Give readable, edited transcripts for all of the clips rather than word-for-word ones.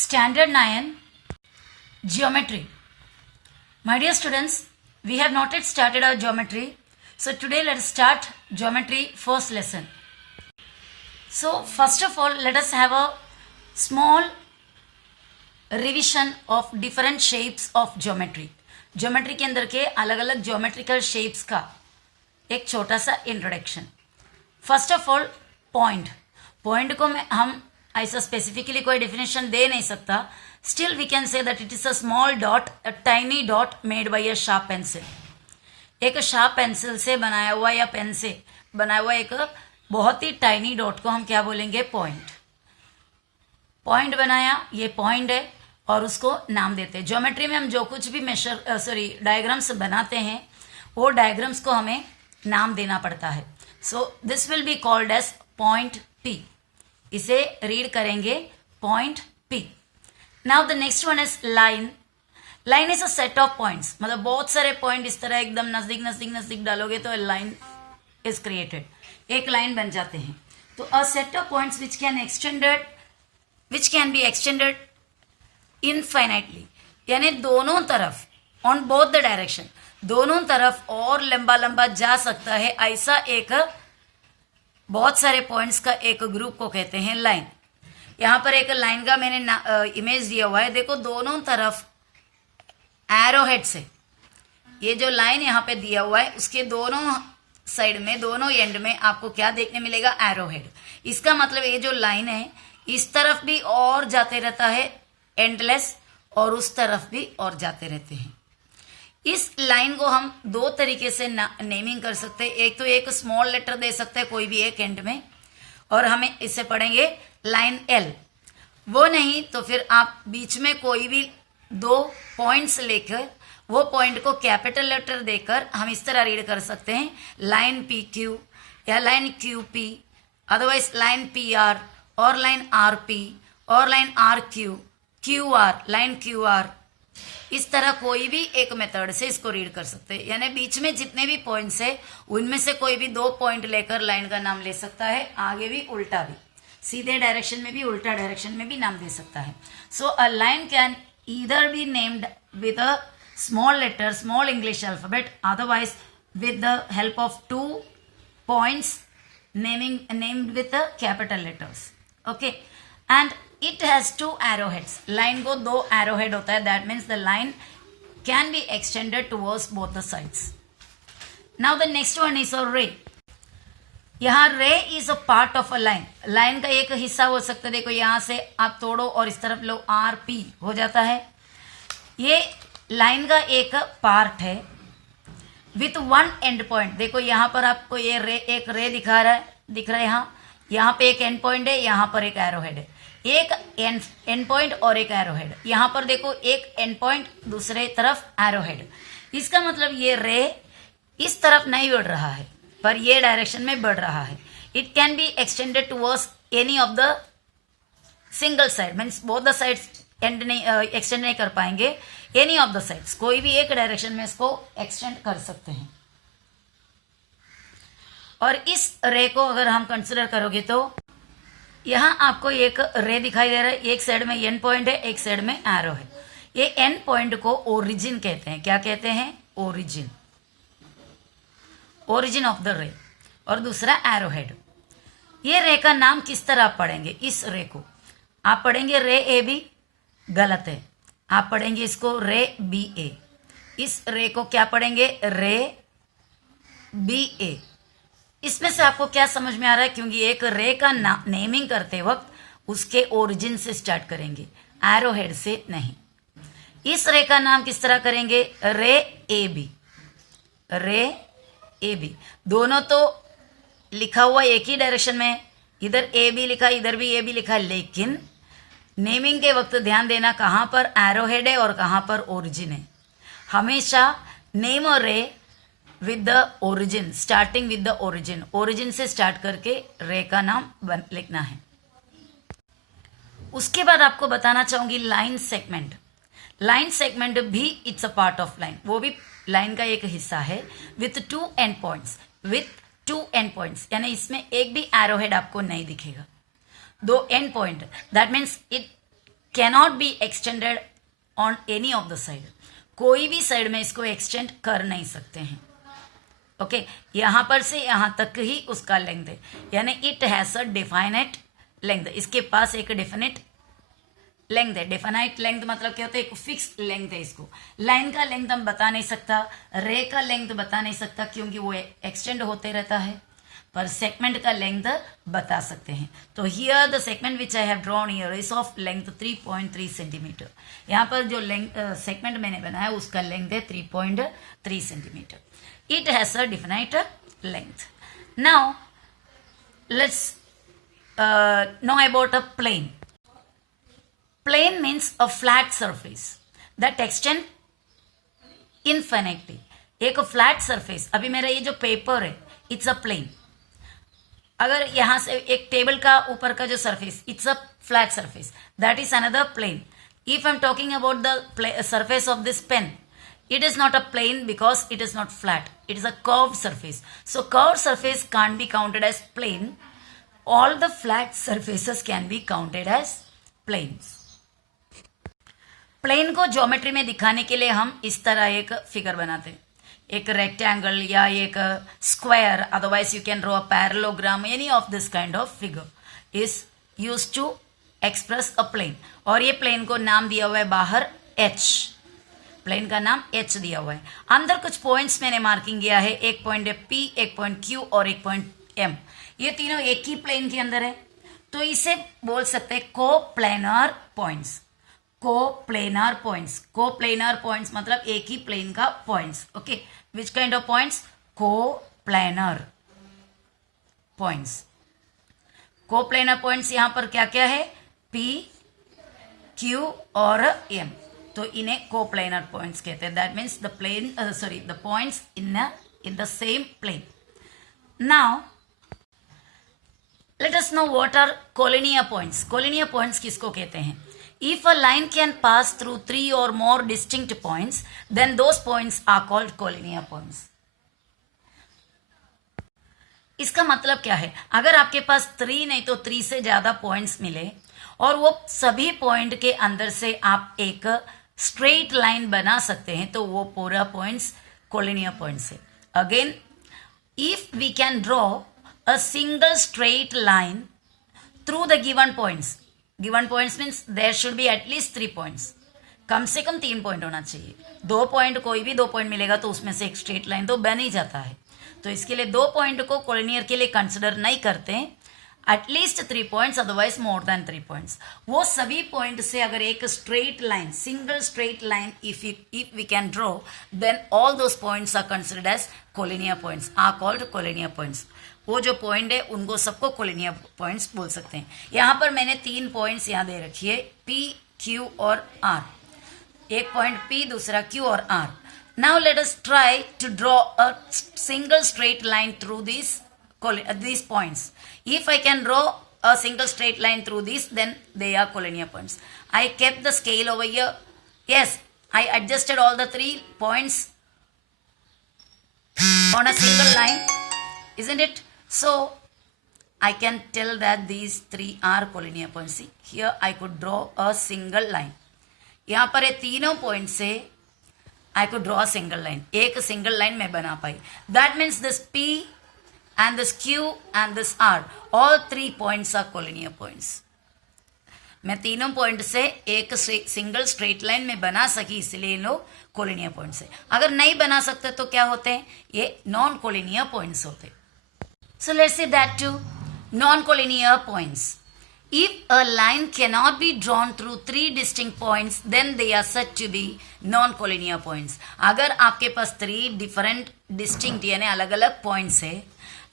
Standard 9 Geometry. My dear students, we have not yet started our geometry. So today let us start geometry first lesson. So first of all, let us have a small revision of different shapes of geometry. Geometry के अंदर के अलग अलग geometrical shapes का एक छोटा सा introduction. First of all, point को हम ऐसा स्पेसिफिकली कोई डेफिनेशन दे नहीं सकता. Still we can say that it is a small dot, a tiny dot made by a sharp pencil. एक शार्प पेंसिल से बनाया हुआ या पेन से बनाया हुआ एक बहुत ही टाइनी डॉट को हम क्या बोलेंगे? पॉइंट बनाया, ये पॉइंट है और उसको नाम देते हैं. ज्योमेट्री में हम जो कुछ भी डायग्राम्स बनाते हैं वो डायग्राम्स को हमें नाम देना पड़ता है. So this will be called as point P. इसे रीड करेंगे point P. Now the next one is line. Line is a set of points. मतलब बहुत सारे पॉइंट इस तरह एकदम नजदीक नजदीक नजदीक डालोगे तो लाइन इज क्रिएटेड. एक लाइन बन जाते हैं. तो अ set of points which can be extended infinitely, यानी दोनों तरफ, ऑन बोथ द डायरेक्शन, दोनों तरफ और लंबा लंबा जा सकता है. ऐसा एक बहुत सारे पॉइंट्स का एक ग्रुप को कहते हैं लाइन. यहाँ पर एक लाइन का मैंने इमेज दिया हुआ है. देखो दोनों तरफ एरो हेड से, ये जो लाइन यहाँ पे दिया हुआ है उसके दोनों साइड में, दोनों एंड में आपको क्या देखने मिलेगा? Arrow head. इसका मतलब ये जो लाइन है इस तरफ भी और जाते रहता है एंडलेस, और उस तरफ भी और जाते रहते हैं. इस लाइन को हम दो तरीके से नेमिंग कर सकते हैं. एक तो एक स्मॉल लेटर दे सकते हैं कोई भी एक एंड में, और हमें इसे पढ़ेंगे लाइन एल. वो नहीं तो फिर आप बीच में कोई भी दो पॉइंट्स लेकर वो पॉइंट को कैपिटल लेटर देकर हम इस तरह रीड कर सकते हैं लाइन पी क्यू या line Q P, otherwise line P R और लाइन आर पी और line R Q, Q R, line Q R. इस तरह कोई भी एक मेथड से इसको रीड कर सकते हैं. यानी बीच में जितने भी पॉइंट्स है उनमें से कोई भी दो पॉइंट लेकर लाइन का नाम ले सकता है. आगे भी उल्टा भी, सीधे डायरेक्शन में भी उल्टा डायरेक्शन में भी नाम दे सकता है. So a line can either be named with a small letter, small English alphabet, otherwise with the help of two points named with the capital letters. Okay, and it has two arrowheads. line को दो arrowhead होता है. that means the line can be extended towards both the sides. now the next one is a ray. यहाँ ray is a part of a line. line का एक हिस्सा हो सकता है. देखो यहाँ से आप तोड़ो और इस तरफ लो, आर पी हो जाता है. ये लाइन का एक पार्ट है विथ वन एंड पॉइंट. देखो यहाँ पर आपको ये रे, एक रे दिख रहा है यहाँ पे एक एंड पॉइंट है, यहाँ पर एक एरोहेड है. एक एंड पॉइंट और एक एरोहेड. यहाँ पर देखो एक एंड पॉइंट, दूसरे तरफ एरोहेड. इसका मतलब ये रे इस तरफ नहीं बढ़ रहा है पर ये डायरेक्शन में बढ़ रहा है. It can be extended towards any of the single side, means both the sides and नहीं एक्सटेंड नहीं कर पाएंगे. एनी ऑफ द साइड्स, कोई भी एक डायरेक्शन में इसको एक्सटेंड कर सकते हैं. और इस रे को अगर हम कंसिडर करोगे तो यहाँ आपको एक रे दिखाई दे रहा है. एक साइड में एंड पॉइंट है, एक साइड में एरो है. ये एंड पॉइंट को ओरिजिन कहते हैं. क्या कहते हैं? ओरिजिन, ओरिजिन ऑफ द रे. और दूसरा एरो हेड. ये रे का नाम किस तरह आप पढ़ेंगे? इस रे को आप पढ़ेंगे रे ए बी, गलत है. आप पढ़ेंगे इसको रे बी ए. इस रे को क्या पढ़ेंगे? रे बी ए. इसमें से आपको क्या समझ में आ रहा है? क्योंकि एक रे का नेमिंग करते वक्त उसके ओरिजिन से स्टार्ट करेंगे, एरो हेड से नहीं. इस रे का नाम किस तरह करेंगे? रे ए बी, रे ए बी. दोनों तो लिखा हुआ एक ही डायरेक्शन में, इधर ए बी लिखा, इधर भी ए बी लिखा, लेकिन नेमिंग के वक्त ध्यान देना कहाँ पर एरो हेड है और कहाँ पर ओरिजिन है. हमेशा नेम और रे with the origin, starting with the origin. Origin से स्टार्ट करके रे का नाम लिखना है. उसके बाद आपको बताना चाहूंगी लाइन सेगमेंट. लाइन सेगमेंट भी it's a part of line. वो भी लाइन का एक हिस्सा है with to and points. With to and points यानी इसमें एक भी एरो हेड आपको नहीं दिखेगा. दो and point, that means it cannot be extended on any of the side, कोई भी साइड में इसको एक्सटेंड कर नहीं सकते हैं। ओके, यहां पर से यहां तक ही उसका लेंथ है, यानी it has a definite length, इसके पास एक डेफिनेट लेंथ है। डेफिनाइट लेंथ मतलब क्या होता है, एक फिक्स लेंथ है। इसको लाइन का लेंथ हम बता नहीं सकता, रे का लेंथ बता नहीं सकता क्योंकि वो एक्सटेंड होते रहता है, पर सेगमेंट का लेंथ बता सकते हैं। तो here the segment which I have drawn here is of length 3.3 centimetre. यहाँ पर जो लेंथ सेगमेंट मैंने बनाया उसका लेंथ है 3.3 centimetre. It has a definite length. Now let's know about a plane. Plane means a flat surface that extend infinitely. एक flat surface, अभी मेरा ये जो पेपर है इट्स अ प्लेन। अगर यहां से एक टेबल का ऊपर का जो surface it's a flat surface, that is another plane. If I am talking about the surface of this pen, it is not a plane because it is not flat, it is a curved surface. So curved surface can't be counted as plane. All the flat surfaces can be counted as planes. Plane को geometry में दिखाने के लिए हम इस तरह एक figure बनाते हैं, एक रेक्टेंगल या एक square, otherwise you can draw a parallelogram, any of this kind of figure is used to express a plane. और ये प्लेन को नाम दिया हुआ है बाहर एच, प्लेन का नाम एच दिया हुआ है। अंदर कुछ पॉइंट्स मैंने मार्किंग किया है, एक पॉइंट है पी, एक पॉइंट क्यू और एक पॉइंट एम। ये तीनों एक ही प्लेन के अंदर है, तो इसे बोल सकते हैं को planar points. Coplanar points, coplanar points मतलब एक ही प्लेन का points. Okay, which kind of points? Coplanar points. Coplanar points यहां पर क्या क्या है? पी, क्यू और एम, तो इन्हें कोप्लेनर पॉइंट्स कहते हैं। That means the plane the points in the same plane. Now let us know what are collinear points. Collinear points किसको कहते हैं? If a line can pass through 3 or more distinct points, then those points are called collinear points. इसका मतलब क्या है? अगर आपके पास 3 नहीं तो 3 से ज्यादा पॉइंट्स मिले और वो सभी पॉइंट के अंदर से आप एक स्ट्रेट लाइन बना सकते हैं, तो वो पूरा पॉइंट्स कोलिनियर पॉइंट्स है। Again, if we can draw a single straight line through the given points, given points means there should be at least 3 points, कम से कम 3 पॉइंट होना चाहिए। 2 पॉइंट, कोई भी 2 पॉइंट मिलेगा तो उसमें से एक स्ट्रेट लाइन तो बन ही जाता है, तो इसके लिए 2 पॉइंट को कोलिनियर के लिए कंसिडर नहीं करते, at least 3 points, otherwise more than 3 points. वो सभी पॉइंट से अगर एक straight line, single straight line if we can draw, then all those points are considered as collinear points, are called collinear points. वो जो पॉइंट है उनको सबको कोलिनियर पॉइंट्स बोल सकते हैं। यहां पर मैंने 3 पॉइंट्स यहां दे रखी है, पी, क्यू और आर। एक पॉइंट पी, दूसरा क्यू और R. Now let us try to draw a single straight line through these points. If I can draw a single straight line through these, then they are collinear points. I kept the scale over here. Yes, I adjusted all the 3 points on a single line, isn't it? So I can tell that these 3 are collinear points. See, here I could draw a single line. यहाँ पर ये तीनों point से I could draw a single line. एक single line मैं बना पाई. That means this P and this Q and this R, all 3 points are collinear points. मैं तीनों पॉइंट से एक सिंगल स्ट्रेट लाइन में बना सकी, इसलिए इन लोग कोलिनियर पॉइंट्स है। अगर नहीं बना सकते तो क्या होते हैं? ये नॉन कोलिनियर पॉइंट्स होते हैं। So let's say that too, non-collinear points. If a line cannot be drawn through 3 distinct points, then they are said to be non-collinear points. अगर आपके पास 3 different distinct यानी अलग अलग points है,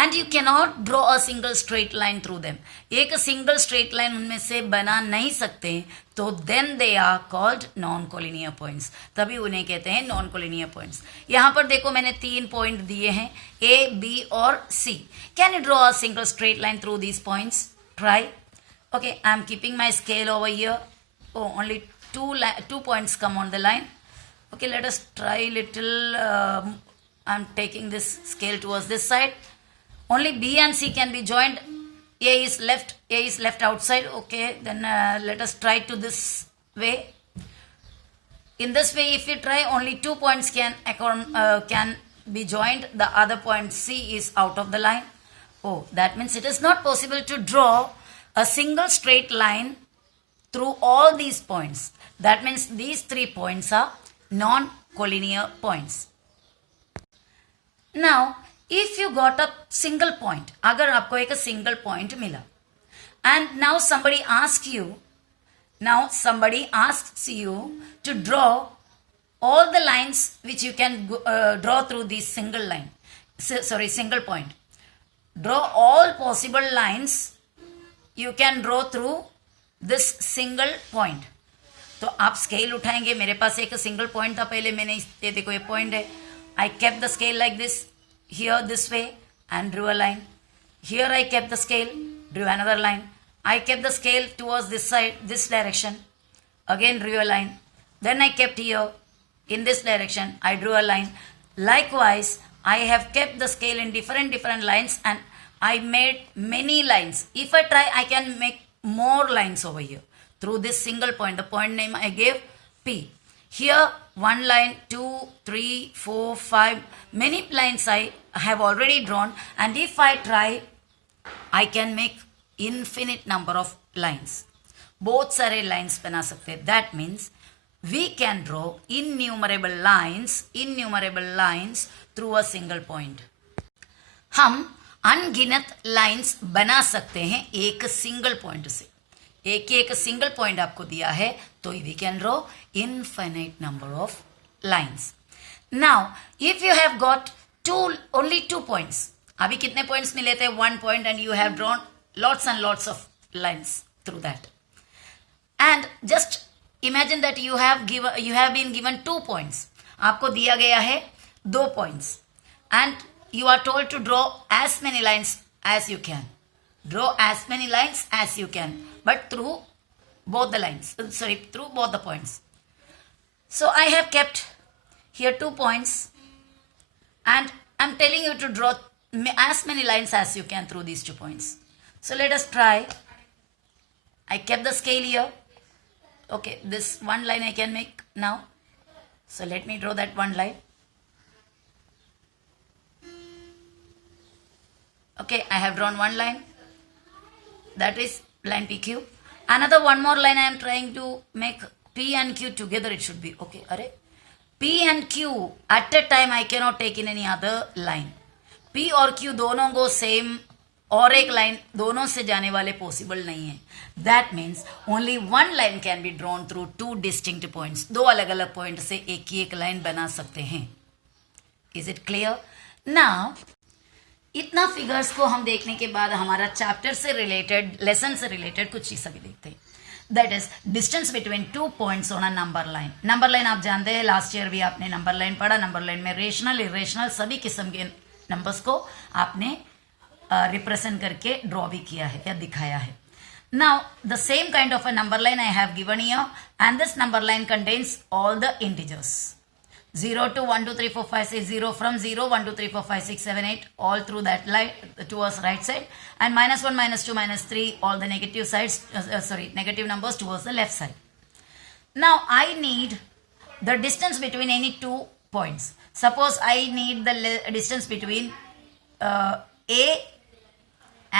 and you cannot draw a single straight line through them, एक single straight line उनमें से बना नहीं सकते, तो then they are called non-collinear points. तभी उन्हें कहते हैं non-collinear points. यहाँ पर देखो मैंने 3 पॉइंट दिए हैं, A, B और C. Can you draw a single straight line through these points? Try. Okay, I am keeping my scale over here. Oh, only 2 points come on the line. Okay, let us try little. I am taking this scale towards this side. Only B and C can be joined A is left outside. Okay, then let us try to this way. In this way, if you try, only 2 points can be joined. The other point C is out of the line. Oh, that means it is not possible to draw a single straight line through all these points. That means these 3 points are non-collinear points. Now, if you got a single point, अगर आपको एक single point मिला, and now somebody asks you to draw all the lines which you can draw through this single point. Draw all possible lines you can draw through this single point. तो आप scale उठाएंगे, मेरे पास एक single point था पहले, मैंने ये देखो ये पॉइंट है. I kept the scale like this, here this way, and drew a line. Here I kept the scale, drew another line. I kept the scale towards this side, this direction, again drew a line. Then I kept here, in this direction, I drew a line. Likewise, I have kept the scale in different lines, and I made many lines. If I try, I can make more lines over here through this single point. The point name I gave P. Here, 1 line, 2, 3, 4, 5. Many lines I have already drawn, and if I try, I can make infinite number of lines. बहुत सारे lines बना सकते हैं. That means we can draw innumerable lines through a single point. हम अनगिनत lines बना सकते हैं एक सिंगल पॉइंट से. एक सिंगल पॉइंट आपको दिया है तो we can draw infinite number of lines. Now if you have got only 2 points, अभी कितने पॉइंट्स मिले थे? 1 point, and you have drawn lots and lots of lines through that. And just imagine that you have been given 2 points. आपको दिया गया है 2 points, and you are told to draw as many lines as you can. Draw as many lines as you can, but through both the points. So I have kept here 2 points, and I'm telling you to draw as many lines as you can through these 2 points. So let us try. I kept the scale here. Okay, this 1 line I can make now. So let me draw that 1 line. Okay, I have drawn 1 line. That is line PQ. Another 1 more line I am trying to make. P and Q together it should be. Okay, P and Q at a time I cannot take in any other line. P और Q दोनों को same और एक line दोनों से जाने वाले possible नहीं है. That means only 1 line can be drawn through 2 distinct points. 2 अलग अलग point से एक line बना सकते हैं. Is it clear? Now, इतना फिगर्स को हम देखने के बाद हमारा चैप्टर से रिलेटेड, लेसन से रिलेटेड कुछ चीज़ अभी देखते हैं. That is distance between 2 points on a number line. Number line आप जानते हैं, लास्ट ईयर भी आपने नंबर लाइन पढ़ा. नंबर लाइन में रेशनल, इरेशनल सभी किस्म के नंबर्स को आपने रिप्रेजेंट करके ड्रॉ भी किया है या दिखाया है. Now the same kind of a number line I have given here, and this number line contains all the integers. 0 to 1, 2, 3, 4, 5, 6, 0 from 0, 1, 2, 3, 4, 5, 6, 7, 8, all through that line towards right side, and -1, -2, -3, all the negative sides, negative numbers towards the left side. Now I need the distance between any 2 points. Suppose I need the distance between A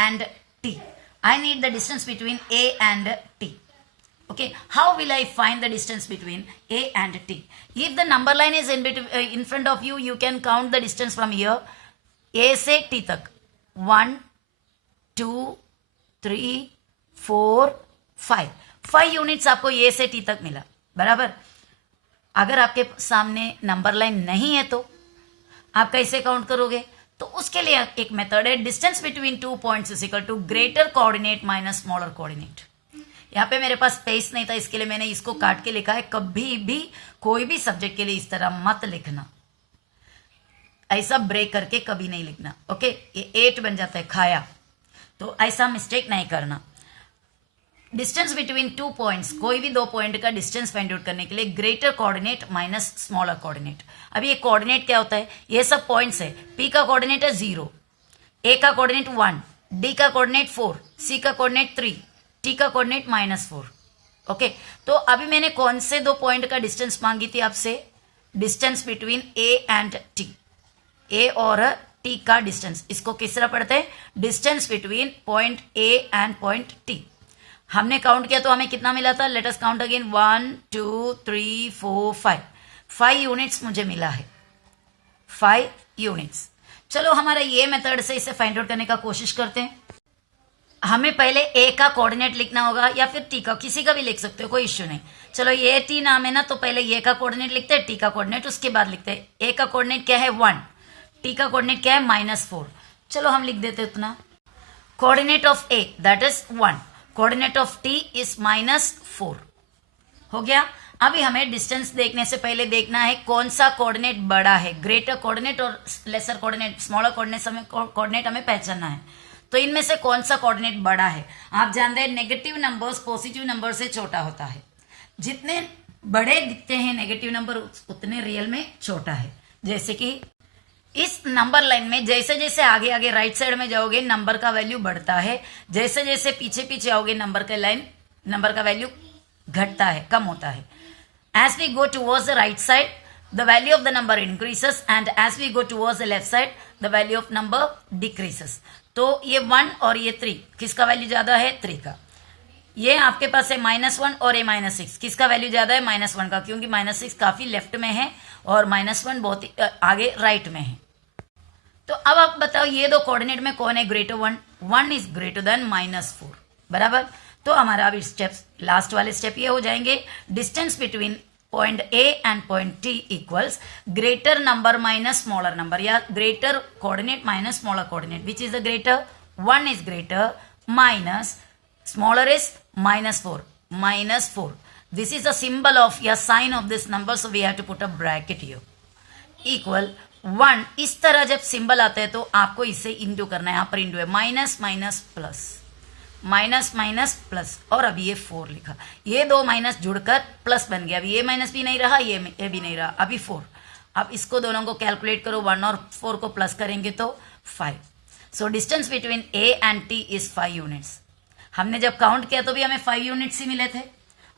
and T. I need the distance between A and T. Okay, how will I find the distance between A and T? If the number line is in front of you, you can count the distance from here, A से T तक. 1, 2, 3, 4, 5. 5 units आपको A से T तक मिला, बराबर. अगर आपके सामने नंबर लाइन नहीं है तो आप कैसे काउंट करोगे? तो उसके लिए एक मेथड है, distance between 2 points is equal to greater coordinate minus smaller coordinate. यहाँ पे मेरे पास स्पेस नहीं था, इसके लिए मैंने इसको काट के लिखा है. कभी भी कोई भी सब्जेक्ट के लिए इस तरह मत लिखना, ऐसा ब्रेक करके कभी नहीं लिखना. ओके, ये 8 बन जाता है खाया, तो ऐसा मिस्टेक नहीं करना. डिस्टेंस बिटवीन 2 पॉइंट्स, कोई भी 2 पॉइंट का डिस्टेंस फाइंड आउट करने के लिए greater coordinate minus smaller coordinate. अभी ये कोऑर्डिनेट क्या होता है? ये सब पॉइंट्स है. P का कोऑर्डिनेट है 0, A का कोऑर्डिनेट 1, डी का कोऑर्डिनेट 4, सी का कोऑर्डिनेट 3, टी का कोऑर्डिनेट -4। ओके, तो अभी मैंने कौन से दो पॉइंट का डिस्टेंस मांगी थी आपसे? Distance between A and T, A और टी का डिस्टेंस। इसको किस तरह पढ़ते हैं? Distance between point A and point T. हमने काउंट किया तो हमें कितना मिला था? Let us count again, 1 2 3 4 5, 5 units मुझे मिला है, 5 यूनिट्स। चलो हमारा ये मेथड से इसे फाइंड आउट करने का कोशिश करते हैं। हमें पहले ए का कोऑर्डिनेट लिखना होगा या फिर टी का, किसी का भी लिख सकते हो, कोई इश्यू नहीं। चलो ये टी नाम है ना, तो पहले ए का कोऑर्डिनेट लिखते हैं, टी का कोऑर्डिनेट उसके बाद लिखते हैं। ए का कोऑर्डिनेट क्या है? 1, टी का कोऑर्डिनेट क्या है? -4। चलो हम लिख देते हैं उतना। Coordinate of A that is 1, coordinate of T is -4। हो गया। अभी हमें डिस्टेंस देखने से पहले देखना है कौन सा कोऑर्डिनेट बड़ा है, ग्रेटर कोऑर्डिनेट और लेसर कोऑर्डिनेट, स्मॉलर कोऑर्डिनेट हमें पहचानना है। तो इनमें से कौन सा कोऑर्डिनेट बड़ा है? आप जानते हैं नेगेटिव नंबर्स पॉजिटिव नंबर से छोटा होता है। जितने बड़े दिखते हैं नेगेटिव नंबर उतने रियल में छोटा है। जैसे कि इस नंबर लाइन में जैसे जैसे आगे आगे राइट साइड में जाओगे नंबर का वैल्यू बढ़ता है, जैसे जैसे पीछे पीछे आओगे नंबर का वैल्यू घटता है, कम होता है। As we go towards the right side, the value of the number increases, and as we go towards the left side, the value of number decreases. तो ये 1 और ये 3, किसका वैल्यू ज्यादा है? 3 का। ये आपके पास है -1 और ये -6, किसका वैल्यू ज्यादा है? -1 का, क्योंकि -6 काफी लेफ्ट में है और -1 बहुत आगे राइट में है। तो अब आप बताओ ये दो कोऑर्डिनेट में कौन है ग्रेटर? 1 इज ग्रेटर देन -4, बराबर। तो हमारा अभी स्टेप्स, लास्ट वाले स्टेप ये हो जाएंगे, distance between point A and point T equals greater number minus smaller number, या greater coordinate minus smaller coordinate, which is the greater? 1 is greater minus smaller is -4। This is the symbol of या sign of this number, so we have to put a bracket here. Equal 1, इस तरह जब symbol आता है तो आपको इसे into करना है, यहाँ पर इंटू है, minus minus plus, minus minus plus, और अभी ये 4 लिखा, ये दो माइनस जुड़कर प्लस बन गया। अभी ये माइनस भी नहीं रहा, ये भी नहीं रहा, अभी 4। अब इसको दोनों को कैलकुलेट करो, 1 और 4 को प्लस करेंगे तो 5। So distance between A and T is 5 units. हमने जब काउंट किया तो भी हमें 5 यूनिट्स ही मिले थे,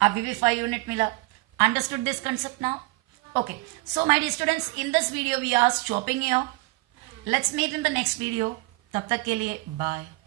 अभी भी 5 यूनिट मिला। Understood this concept now? Okay, so my dear students, in this video we are stopping here. Let's meet in the next video. तब तक के लिए bye.